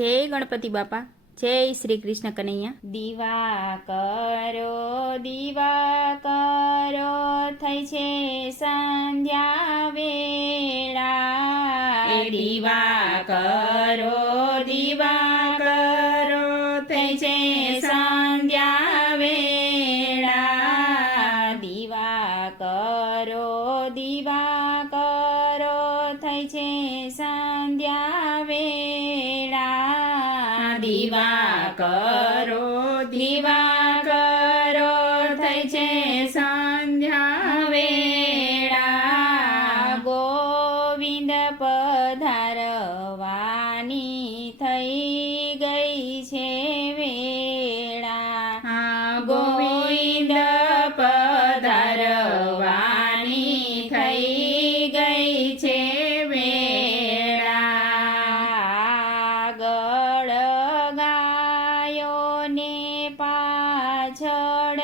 જય ગણપતિ બાપા, જય શ્રી કૃષ્ણ કનૈયા। દીવા કરો થઈ છે સંધ્યા વેળા। દીવા કરો થઈ છે સંધ્યા વેળા। દીવા કરો થઈ છે સંધ્યા વેળા। દીવા કરો થઈ છે સંધ્યા વેળા। ગોવિંદ પધારવાની થઈ ગઈ છે વેળા। ગોવિંદ પધારવાની થઈ ગઈ છે વેળા। આગળ ગાયો ને પાછળ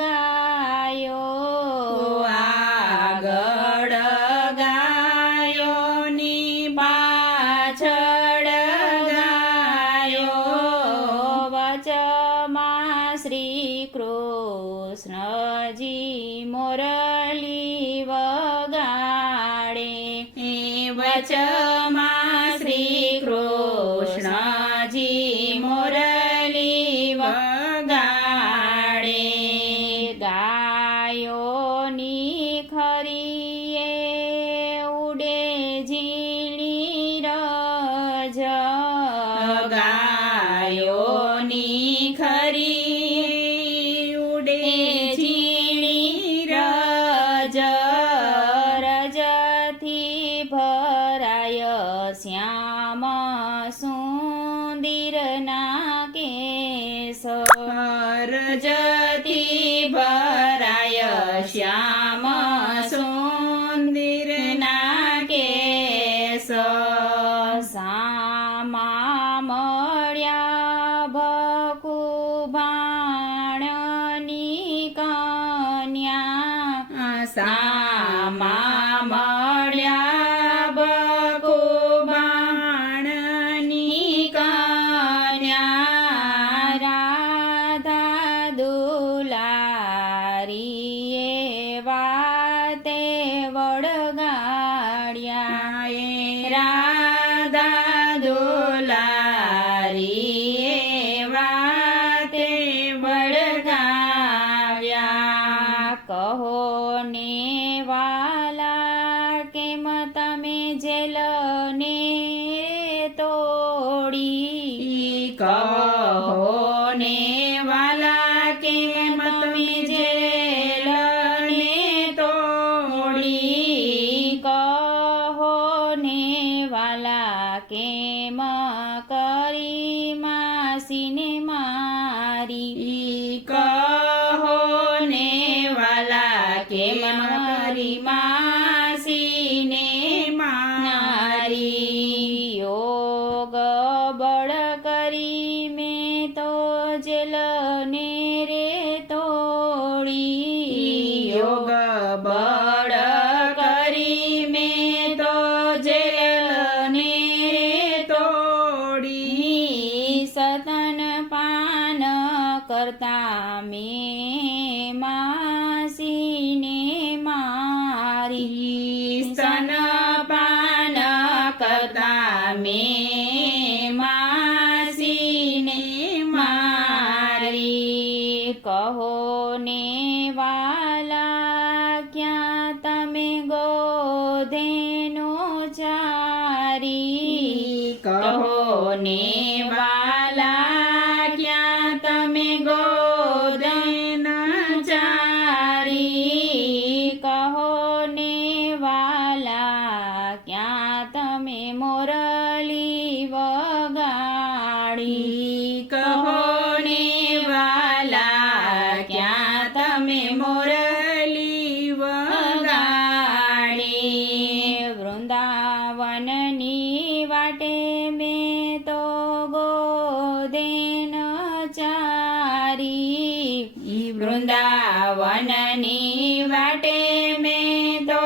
ગાયો। આગળ ગાયો ની પાછળ ગાયો। વચમાં શ્રી કૃષ્ણજી મોરલી વગાડે। વચમાં શ્રી કૃષ્ણજી મોરલી વગાડે। ગાયોની ખરીએ ઉડે ઝીણી રજ। ગાયોની ખરી ઉડે ઝીણી રજ। રજથી ભરાય શ્યામ સુંદરના કેશ। રજથી ભરાય શ્યામ સુંદરના કેશ। સામા મળ્યા ભકુભાણની કન્યા। સામા મળ્યા ભકુભાણની કન્યા। રાધા દુલારીએ વાતે વળગાડ્યા। રાધા દુલારીએ વાતે વળગાડ્યા। કહો ને વાલા કેમ તમે જેલને તોડી। કહો ને વાલા કેમ તમે જેલને તોડી। કહો ને વાલા કેમ કરી માસીને મારી। કહો ને વાલા કેમ કરી માસીને મારી। યોગ બળ કરી મેં તો જેલને રે તોડી। યોગ બળ કરી મેં તો જેલને રે તોડી। સતન પાન કરતા મેં માસીને મારી। સ્તનપાન કરતા મેં માસીને મારી। કહો ને વાલા ક્યાં તમે ગોધેનો ચારી। કહો ને વાલા ક્યાં તમે ગોધેના ચારી। કહો ને વાલા ક્યાં તમે મોરલી વગાડી। કહો ને વાલા ક્યાં તમે મોરલી વગાડી। વૃંદાવનની વાટે મેં તો ગોધેન ચારી। વૃંદાવનની વાટે મેં તો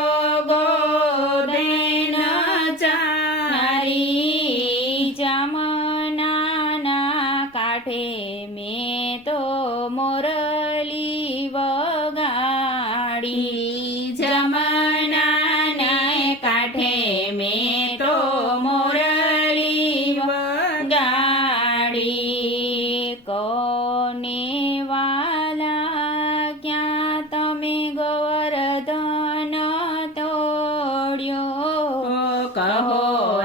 કહો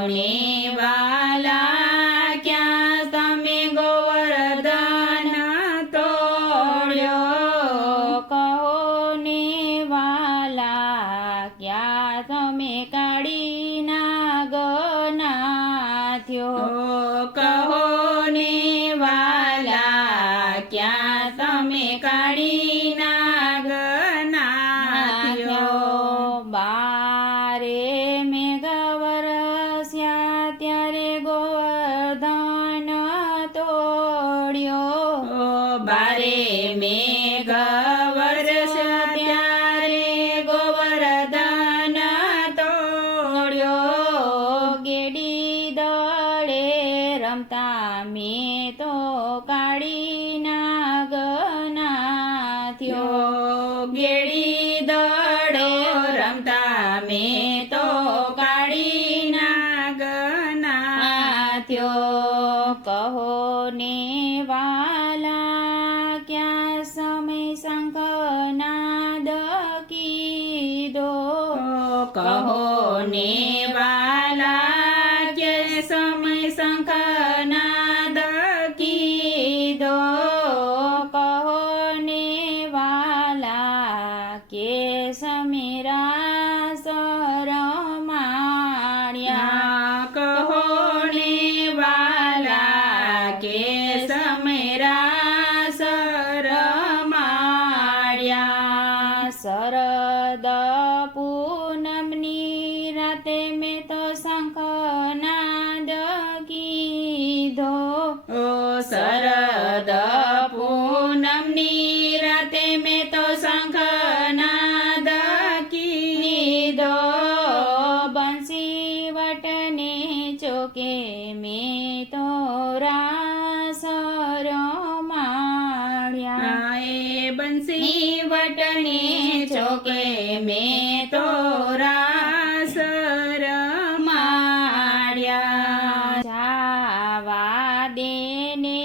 ને વાલા ક્યાં તમે ગોવર્ધન તોડ્યો કહો ને વાલા ક્યાં તમે કાળી નાગનાથ્યો કહો ને વાલા ક્યાં તમે કાળી નાગનાથ્યો બારે મેઘ વરસ્યા ત્યારે ગોવર્ધન તોડ્યો બારે મેઘ વરસ્યા ત્યારે ગોવર્ધન તોડ્યો ગેડી દળે રમતા મેં તો કાળી નાગનાથ્યો ગેડી દળે રમતા મેં તો કાળી નાગનાથ્યો કહો ને વાલા ક્યાં સમય શંખનાદ કીધો કહો ને વાલા કે સમય શંખનાદ કીધો કહો ને વાલા કે સમીરા સરમાણ્યા કહો ને વાલા કે સમીરા સરમાણ્યા શરદ પૂનમની રાતે મેં તો શંખનાદ કીધો શરદ પૂનમની રાતે મેં તો શંખનાદ કીધો બંસી વટને ચોકે મેં તો રાસ રમાડ્યા એ બંસી વટને ચોકે મેં તો રાસ રમાડ્યા જાવા દેને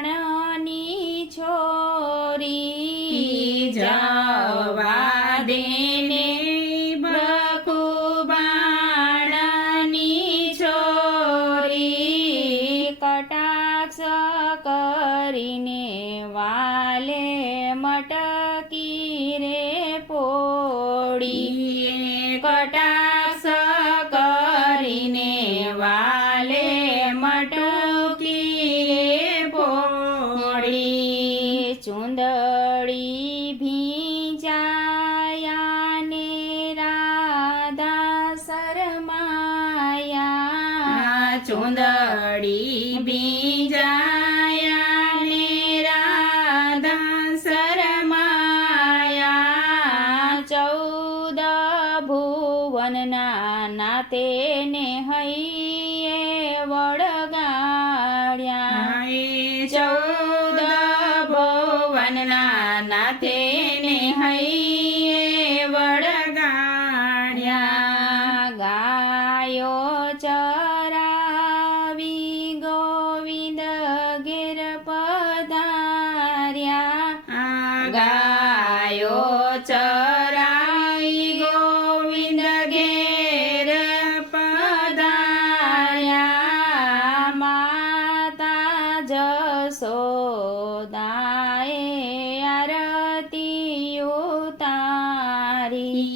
ભકુભાણની છોરી જવા દેને ભકુભાણની છોરી કટાક્ષ કરીને વાલે મટકી રે પોડી કટાક્ષ કરીને વાલે મટકી રે પોડી ચુંદડી ભીંજાયા ને રાધા શરમાયા ચુંદડી ભીંજાયા ને રાધા શરમાયા 14 ભુવનના નાતે ને હૈયે વળગાડ્યા 14 ભુવનના નાતે ને હૈયે વળગાડ્યા ગાયો ચરાવી ગોવિંદ ઘેર પધાર્યા ગાયો ચરાવી ગોવિંદ ઘેર પધાર્યા માતા જશોદાએ આરતી ઉતારી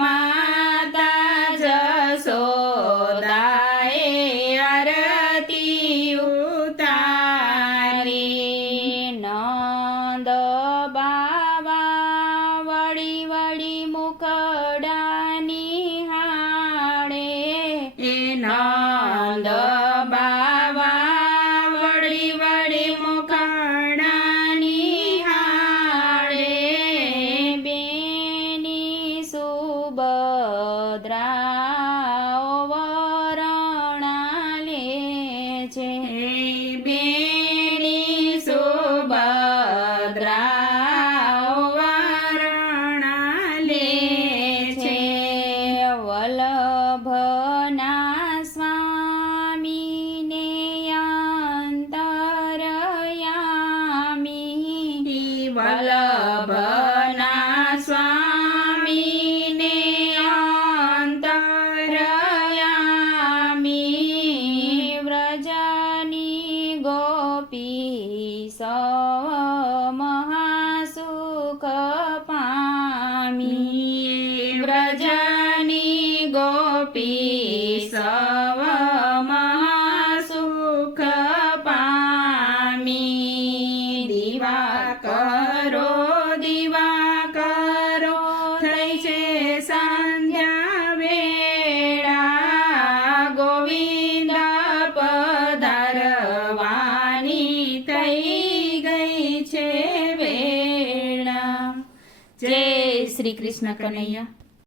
માતા જશોદાએ આરતી ઉતારી નંદ બાવા વળી વળી મુખડાની હાડે એ નંદ બાવા વળી વળી મુખડાની હાડે બેની સુભદ્રા વરણા લે છે બેની સુભદ્રા વરણા લે છે વલ્લભના સ્વામીને અંતરયામી વલ્લભના સ્વામીને પામી વ્રજની ગોપી સવ મહાસુખ પામી દીવા કરો થઈ છે સંધ્યા વેળા ગોવિંદ પધારવાની થઈ ગઈ છે વેળા. જય શ્રી કૃષ્ણ કનૈયા.